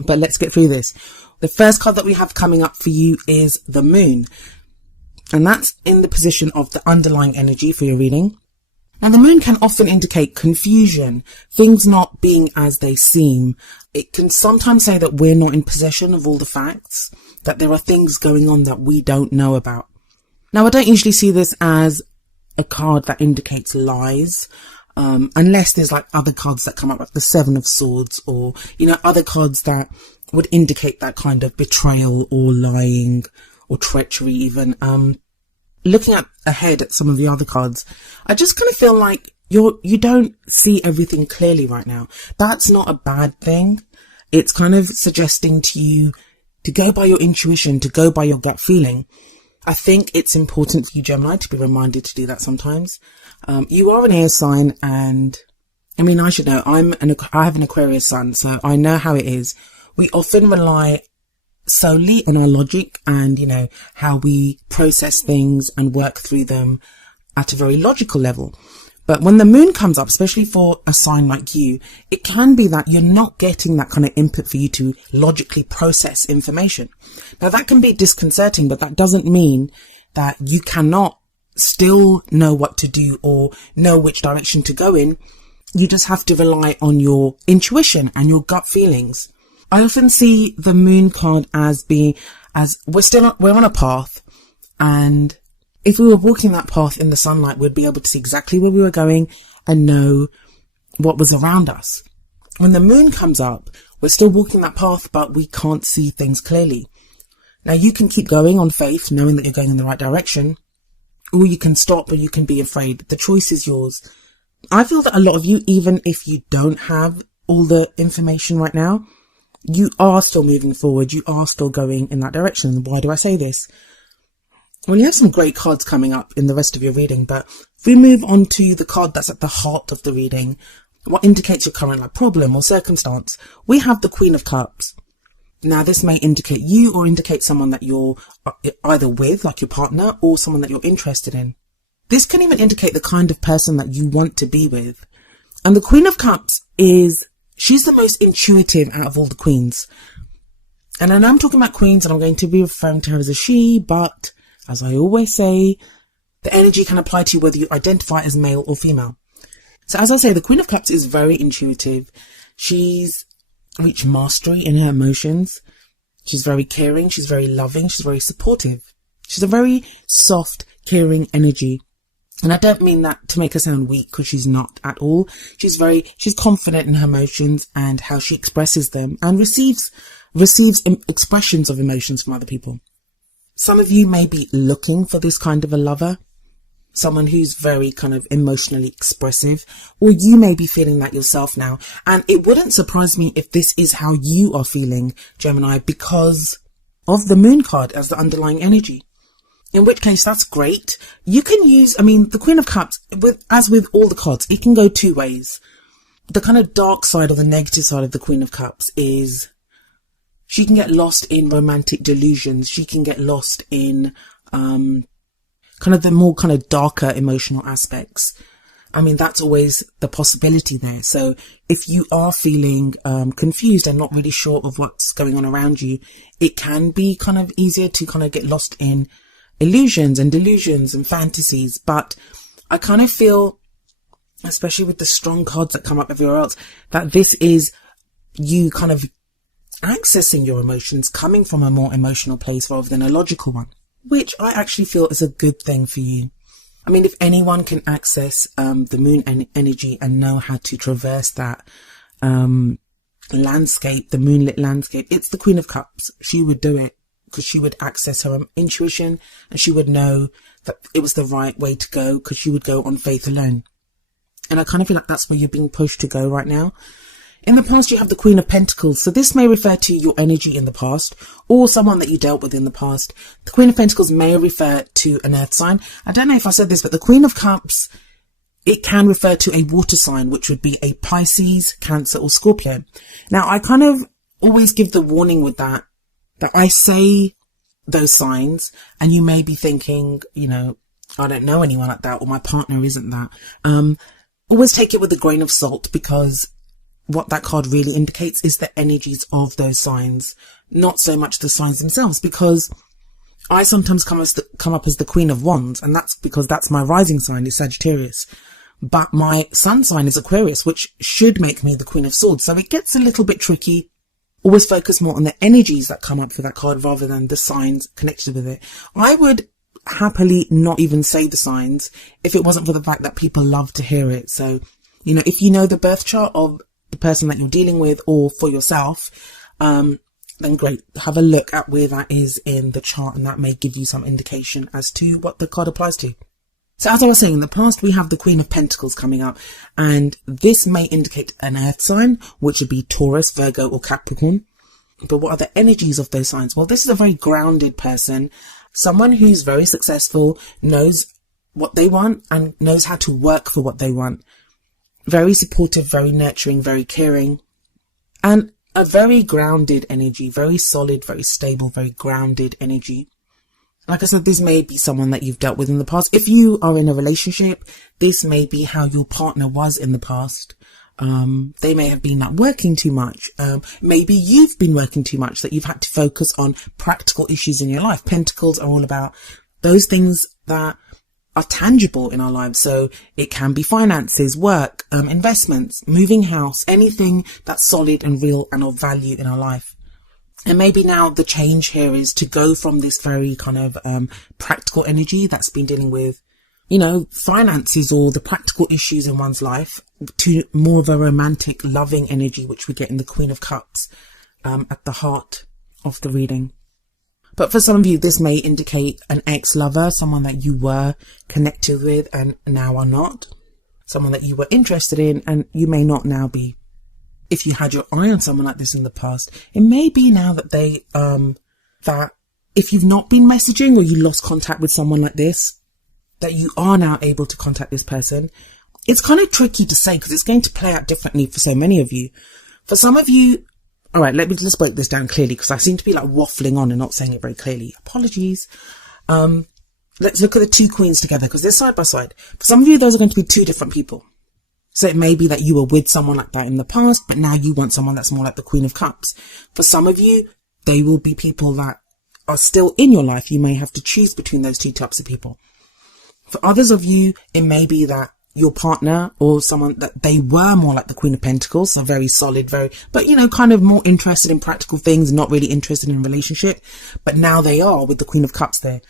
But let's get through this. The first card that we have coming up for you is the Moon. And that's in the position of the underlying energy for your reading. Now, the Moon can often indicate confusion, things not being as they seem. It can sometimes say that we're not in possession of all the facts, that there are things going on that we don't know about. Now, I don't usually see this as a card that indicates lies, unless there's like other cards that come up, like the Seven of Swords, or, other cards that would indicate that kind of betrayal or lying or treachery even. Looking ahead at some of the other cards, I just kind of feel like you don't see everything clearly right now. That's not a bad thing. It's kind of suggesting to you to go by your intuition, to go by your gut feeling. I think it's important for you, Gemini, to be reminded to do that sometimes. You are an air sign, and I should know, I have an Aquarius sun, so I know how it is. We often rely solely on our logic and, how we process things and work through them at a very logical level. But when the Moon comes up, especially for a sign like you, it can be that you're not getting that kind of input for you to logically process information. Now, that can be disconcerting, but that doesn't mean that you cannot still know what to do or know which direction to go in. You just have to rely on your intuition and your gut feelings. I often see the Moon card as we're on a path, and if we were walking that path in the sunlight, we'd be able to see exactly where we were going and know what was around us. When the Moon comes up, we're still walking that path, but we can't see things clearly. Now, you can keep going on faith, knowing that you're going in the right direction, or you can stop, or you can be afraid. The choice is yours. I feel that a lot of you, even if you don't have all the information right now, you are still moving forward. You are still going in that direction. Why do I say this? Well, you have some great cards coming up in the rest of your reading, but if we move on to the card that's at the heart of the reading, what indicates your current problem or circumstance, we have the Queen of Cups. Now, this may indicate you or indicate someone that you're either with, like your partner, or someone that you're interested in. This can even indicate the kind of person that you want to be with. And the Queen of Cups she's the most intuitive out of all the queens. And I know I'm talking about queens, and I'm going to be referring to her as a she, but as I always say, the energy can apply to you whether you identify as male or female. So as I say, the Queen of Cups is very intuitive. She's reached mastery in her emotions. She's very caring. She's very loving. She's very supportive. She's a very soft, caring energy. And I don't mean that to make her sound weak, because she's not at all. She's confident in her emotions and how she expresses them, and receives expressions of emotions from other people. Some of you may be looking for this kind of a lover, someone who's very kind of emotionally expressive, or you may be feeling that yourself now. And it wouldn't surprise me if this is how you are feeling, Gemini, because of the Moon card as the underlying energy. In which case, that's great. You can use, the Queen of Cups, as with all the cards, it can go two ways. The kind of dark side or the negative side of the Queen of Cups is she can get lost in romantic delusions. She can get lost in kind of the more kind of darker emotional aspects. That's always the possibility there. So if you are feeling confused and not really sure of what's going on around you, it can be kind of easier to kind of get lost in illusions and delusions and fantasies. But I kind of feel, especially with the strong cards that come up everywhere else, that this is you kind of accessing your emotions, coming from a more emotional place rather than a logical one, which I actually feel is a good thing for you. If anyone can access the Moon energy and know how to traverse that landscape, the moonlit landscape, it's the Queen of Cups. She would do it, because she would access her intuition, and she would know that it was the right way to go, because she would go on faith alone. And I kind of feel like that's where you're being pushed to go right now. In the past, you have the Queen of Pentacles. So this may refer to your energy in the past, or someone that you dealt with in the past. The Queen of Pentacles may refer to an earth sign. I don't know if I said this, but the Queen of Cups, it can refer to a water sign, which would be a Pisces, Cancer, or Scorpio. Now, I kind of always give the warning with that I say those signs, and you may be thinking, I don't know anyone like that, or my partner isn't that. Always take it with a grain of salt, because what that card really indicates is the energies of those signs, not so much the signs themselves, because I sometimes come up as the Queen of Wands, and that's because that's my rising sign is Sagittarius. But my sun sign is Aquarius, which should make me the Queen of Swords. So it gets a little bit tricky. Always focus more on the energies that come up for that card rather than the signs connected with it. I would happily not even say the signs if it wasn't for the fact that people love to hear it. So, if you know the birth chart of the person that you're dealing with or for yourself, then great. Have a look at where that is in the chart, and that may give you some indication as to what the card applies to. So as I was saying, in the past, we have the Queen of Pentacles coming up, and this may indicate an earth sign, which would be Taurus, Virgo, or Capricorn. But what are the energies of those signs? Well, this is a very grounded person, someone who's very successful, knows what they want and knows how to work for what they want. Very supportive, very nurturing, very caring, and a very grounded energy, very solid, very stable, very grounded energy. Like I said, this may be someone that you've dealt with in the past. If you are in a relationship, this may be how your partner was in the past. They may have been working too much. Maybe you've been working too much, that you've had to focus on practical issues in your life. Pentacles are all about those things that are tangible in our lives. So it can be finances, work, investments, moving house, anything that's solid and real and of value in our life. And maybe now the change here is to go from this very kind of practical energy that's been dealing with, finances or the practical issues in one's life, to more of a romantic, loving energy, which we get in the Queen of Cups at the heart of the reading. But for some of you, this may indicate an ex-lover, someone that you were connected with and now are not, someone that you were interested in and you may not now be. If you had your eye on someone like this in the past, it may be now that that if you've not been messaging or you lost contact with someone like this, that you are now able to contact this person. It's kind of tricky to say because it's going to play out differently for so many of you. For some of you, all right, let's break this down clearly because I seem to be waffling on and not saying it very clearly. Apologies. Let's look at the two queens together because they're side by side. For some of you, those are going to be two different people. So it may be that you were with someone like that in the past, but now you want someone that's more like the Queen of Cups. For some of you, they will be people that are still in your life. You may have to choose between those two types of people. For others of you, it may be that your partner or someone that they were more like the Queen of Pentacles, so very solid, but kind of more interested in practical things, not really interested in a relationship, but now they are with the Queen of Cups there.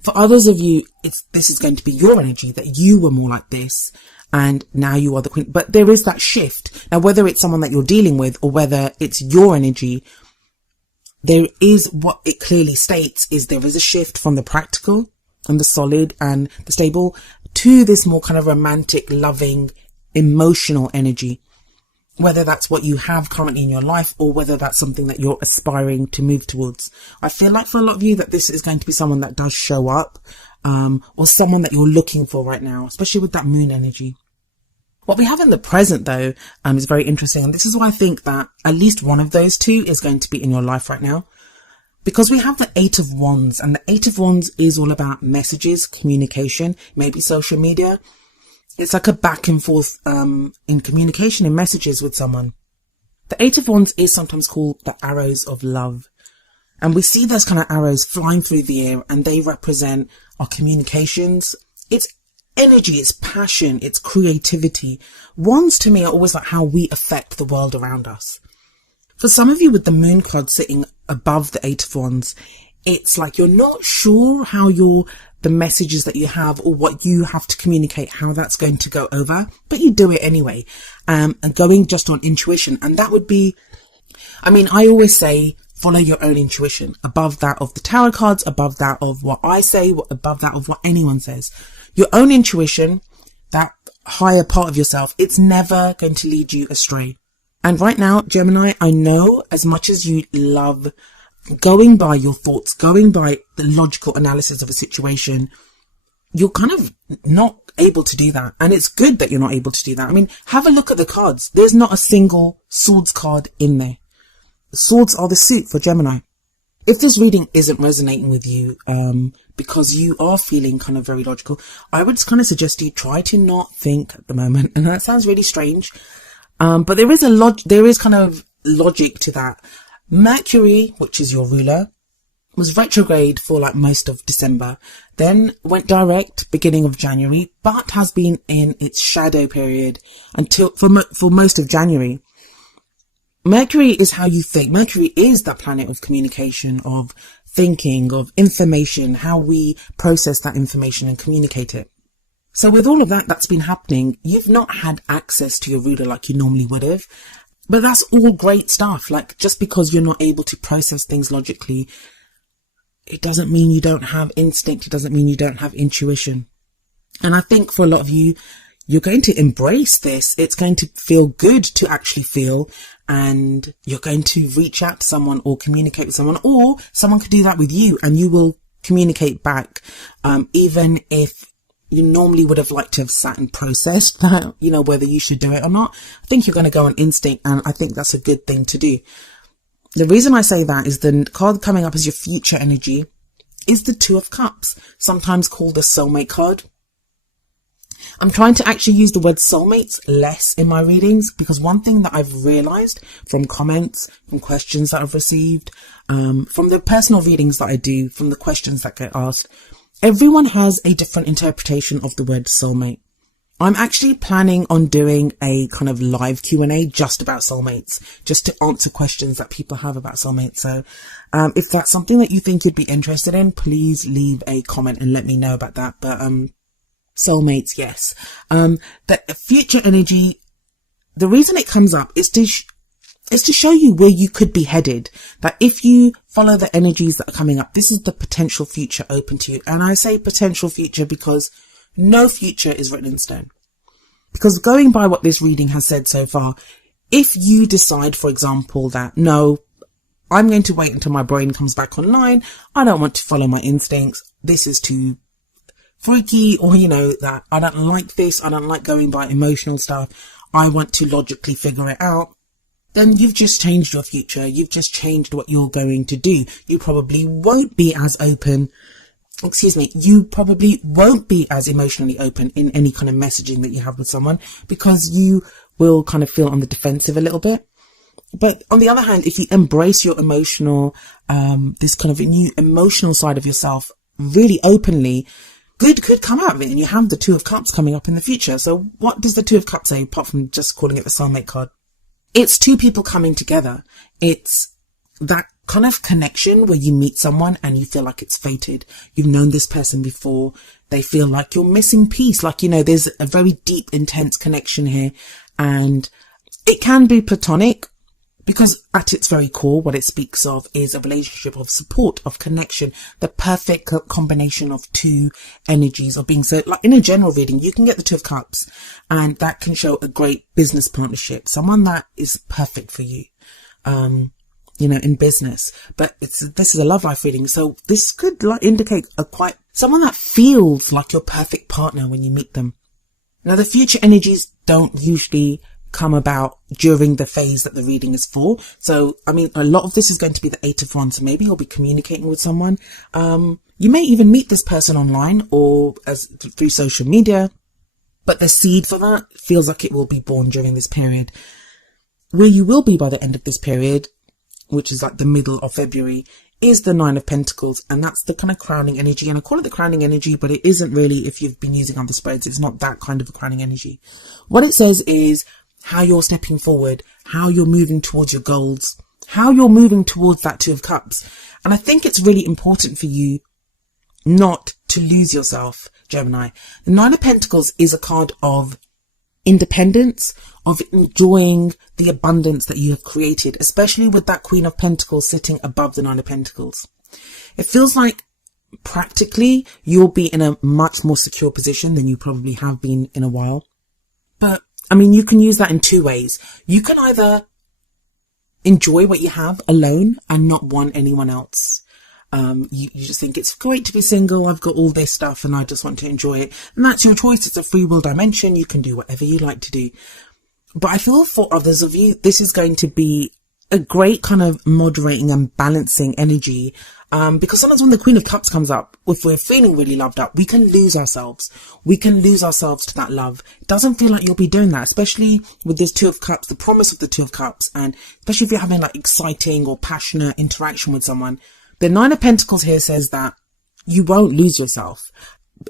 For others of you, this is going to be your energy, that you were more like this and now you are the Queen. But there is that shift. Now, whether it's someone that you're dealing with or whether it's your energy, there is what it clearly states is there is a shift from the practical and the solid and the stable to this more kind of romantic, loving, emotional energy. Whether that's what you have currently in your life or whether that's something that you're aspiring to move towards. I feel like for a lot of you that this is going to be someone that does show up, or someone that you're looking for right now, especially with that moon energy. What we have in the present though, is very interesting. And this is why I think that at least one of those two is going to be in your life right now. Because we have the Eight of Wands, and the Eight of Wands is all about messages, communication, maybe social media. It's like a back and forth in communication and messages with someone. The Eight of Wands is sometimes called the arrows of love. And we see those kind of arrows flying through the air, and they represent our communications. It's energy, it's passion, it's creativity. Wands to me are always like how we affect the world around us. For some of you with the moon card sitting above the Eight of Wands, it's like you're not sure how the messages that you have or what you have to communicate, how that's going to go over, but you do it anyway, and going just on intuition. And that would be, I always say, follow your own intuition above that of the tarot cards, above that of what I say, above that of what anyone says. Your own intuition, that higher part of yourself, it's never going to lead you astray. And right now, Gemini, I know as much as you love going by your thoughts, going by the logical analysis of a situation, you're kind of not able to do that. And it's good that you're not able to do that. Have a look at the cards. There's not a single swords card in there. Swords are the suit for Gemini. If this reading isn't resonating with you, because you are feeling kind of very logical, I would kind of suggest you try to not think at the moment. And that sounds really strange. But there is kind of logic to that. Mercury, which is your ruler, was retrograde for like most of December, then went direct beginning of January, but has been in its shadow period until for most of January. Mercury is how you think. Mercury is that planet of communication, of thinking, of information, how we process that information and communicate it. So with all of that that's been happening, you've not had access to your ruler like you normally would have. But that's all great stuff. Like, just because you're not able to process things logically, it doesn't mean you don't have instinct. It doesn't mean you don't have intuition. And I think for a lot of you, you're going to embrace this. It's going to feel good to actually feel, and you're going to reach out to someone or communicate with someone, or someone could do that with you and you will communicate back. Even if you normally would have liked to have sat and processed that, you know, whether you should do it or not. I think you're going to go on instinct, and I think that's a good thing to do. The reason I say that is the card coming up as your future energy is the Two of Cups, sometimes called the soulmate card. I'm trying to actually use the word soulmates less in my readings, because one thing that I've realized from comments, from questions that I've received, from the personal readings that I do, from the questions that get asked, everyone has a different interpretation of the word soulmate. I'm actually planning on doing a kind of live Q&A just about soulmates, just to answer questions that people have about soulmates. So if that's something that you think you'd be interested in, please leave a comment and let me know about that. But soulmates, yes. The future energy, the reason it comes up is to show you where you could be headed. That if you follow the energies that are coming up, this is the potential future open to you. And I say potential future because no future is written in stone. Because going by what this reading has said so far, if you decide, for example, that no, I'm going to wait until my brain comes back online, I don't want to follow my instincts, this is too freaky, or you know, that I don't like this, I don't like going by emotional stuff, I want to logically figure it out, then you've just changed your future. You've just changed what you're going to do. You probably won't be as open. You probably won't be as emotionally open in any kind of messaging that you have with someone, because you will kind of feel on the defensive a little bit. But on the other hand, if you embrace your emotional, this kind of a new emotional side of yourself really openly, good could come out of it. And you have the Two of Cups coming up in the future. So what does the Two of Cups say, apart from just calling it the soulmate card? It's two people coming together. It's that kind of connection where you meet someone and you feel like it's fated. You've known this person before. They feel like you're missing piece. Like, you know, there's a very deep, intense connection here. And it can be platonic, because at its very core, what it speaks of is a relationship of support, of connection, the perfect combination of two energies of being. So like in a general reading, you can get the Two of Cups, and that can show a great business partnership, someone that is perfect for you, you know, in business. But this is a love life reading. So this could like indicate someone that feels like your perfect partner when you meet them. Now, the future energies don't usually come about during the phase that the reading is for. So, I mean, a lot of this is going to be the Eight of Wands. So maybe you'll be communicating with someone. You may even meet this person online or through social media, but the seed for that feels like it will be born during this period. Where you will be by the end of this period, which is like the middle of February, is the Nine of Pentacles, and that's the kind of crowning energy. And I call it the crowning energy, but it isn't really, if you've been using other spreads, it's not that kind of a crowning energy. What it says is how you're stepping forward, how you're moving towards your goals, how you're moving towards that Two of Cups. And I think it's really important for you not to lose yourself, Gemini. The Nine of Pentacles is a card of independence, of enjoying the abundance that you have created, especially with that Queen of Pentacles sitting above the Nine of Pentacles. It feels like practically you'll be in a much more secure position than you probably have been in a while. But I mean, you can use that in two ways. You can either enjoy what you have alone and not want anyone else. You just think it's great to be single. I've got all this stuff and I just want to enjoy it. And that's your choice. It's a free will dimension. You can do whatever you like to do. But I feel for others of you, this is going to be a great kind of moderating and balancing energy. Because sometimes when the Queen of Cups comes up, if we're feeling really loved up, we can lose ourselves. We can lose ourselves to that love. It doesn't feel like you'll be doing that, especially with this Two of Cups, the promise of the Two of Cups. And especially if you're having like exciting or passionate interaction with someone. The Nine of Pentacles here says that you won't lose yourself.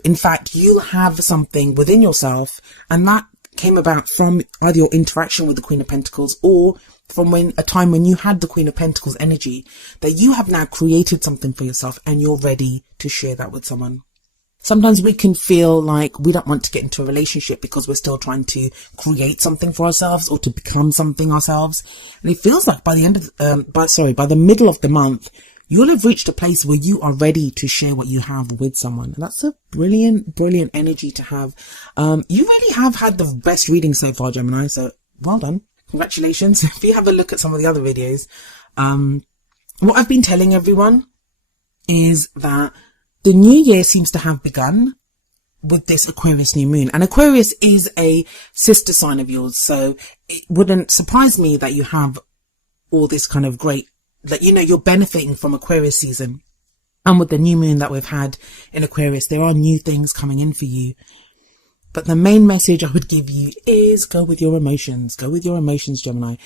In fact, you'll have something within yourself, and that came about from either your interaction with the Queen of Pentacles or from a time when you had the Queen of Pentacles energy, that you have now created something for yourself and you're ready to share that with someone. Sometimes we can feel like we don't want to get into a relationship because we're still trying to create something for ourselves or to become something ourselves. And it feels like by the middle of the month, you'll have reached a place where you are ready to share what you have with someone. And that's a brilliant, brilliant energy to have. You really have had the best reading so far, Gemini. So well done. Congratulations. If you have a look at some of the other videos, what I've been telling everyone is that the new year seems to have begun with this Aquarius new moon. And Aquarius is a sister sign of yours. So it wouldn't surprise me that you have all this kind of great, that, you know, you're benefiting from Aquarius season. And with the new moon that we've had in Aquarius, there are new things coming in for you. But the main message I would give you is go with your emotions. Go with your emotions, Gemini.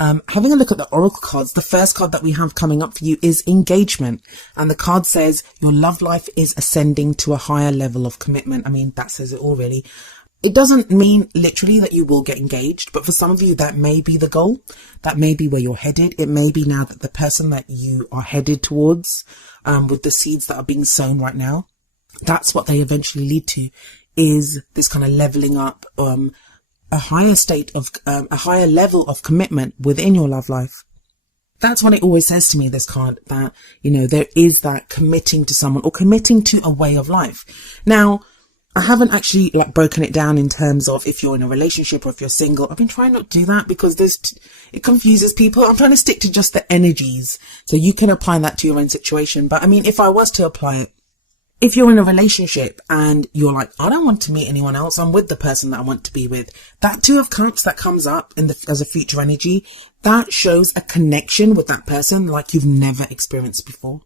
Having a look at the oracle cards, the first card that we have coming up for you is engagement. And the card says your love life is ascending to a higher level of commitment. I mean, that says it all, really. It doesn't mean literally that you will get engaged, but for some of you, that may be the goal. That may be where you're headed. It may be now that the person that you are headed towards, with the seeds that are being sown right now, that's what they eventually lead to, is this kind of leveling up, a higher state of, a higher level of commitment within your love life. That's what it always says to me, this card, that, you know, there is that committing to someone or committing to a way of life. Now, I haven't actually like broken it down in terms of if you're in a relationship or if you're single. I've been trying not to do that because it confuses people. I'm trying to stick to just the energies so you can apply that to your own situation. But I mean, if I was to apply it, if you're in a relationship and you're like, I don't want to meet anyone else, I'm with the person that I want to be with, that Two of Cups that comes up as a future energy, that shows a connection with that person like you've never experienced before.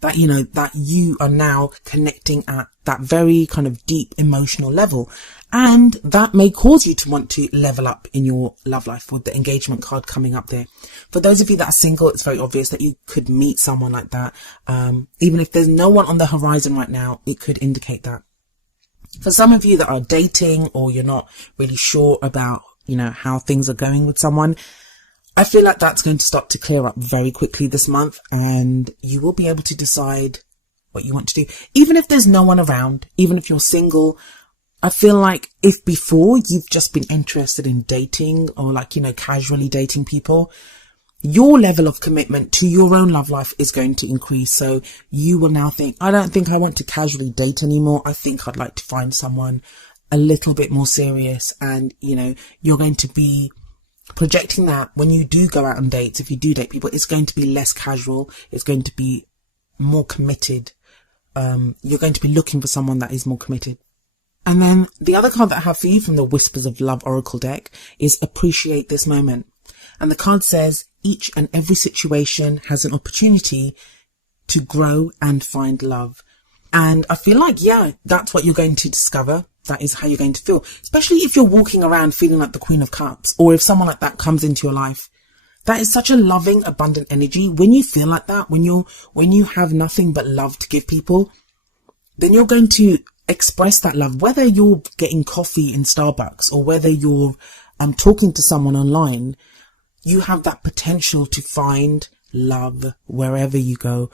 That, you know, that you are now connecting at that very kind of deep emotional level. And that may cause you to want to level up in your love life with the engagement card coming up there. For those of you that are single, it's very obvious that you could meet someone like that. Even if there's no one on the horizon right now, it could indicate that. For some of you that are dating or you're not really sure about, you know, how things are going with someone, I feel like that's going to start to clear up very quickly this month, and you will be able to decide what you want to do. Even if there's no one around, even if you're single, I feel like if before you've just been interested in dating or like, you know, casually dating people, your level of commitment to your own love life is going to increase. So you will now think, I don't think I want to casually date anymore. I think I'd like to find someone a little bit more serious. And, you know, you're going to be projecting that when you do go out on dates, if you do date people, it's going to be less casual. It's going to be more committed. You're going to be looking for someone that is more committed. And then the other card that I have for you from the Whispers of Love Oracle deck is appreciate this moment. And the card says each and every situation has an opportunity to grow and find love. And I feel like, yeah, that's what you're going to discover. That is how you're going to feel, especially if you're walking around feeling like the Queen of Cups, or if someone like that comes into your life. That is such a loving, abundant energy. When you feel like that, when you have nothing but love to give people, then you're going to express that love, whether you're getting coffee in Starbucks or whether you're talking to someone online. You have that potential to find love wherever you go.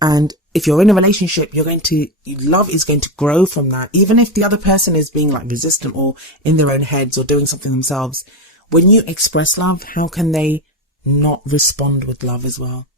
And if you're in a relationship, love is going to grow from that. Even if the other person is being like resistant or in their own heads or doing something themselves, when you express love, how can they not respond with love as well?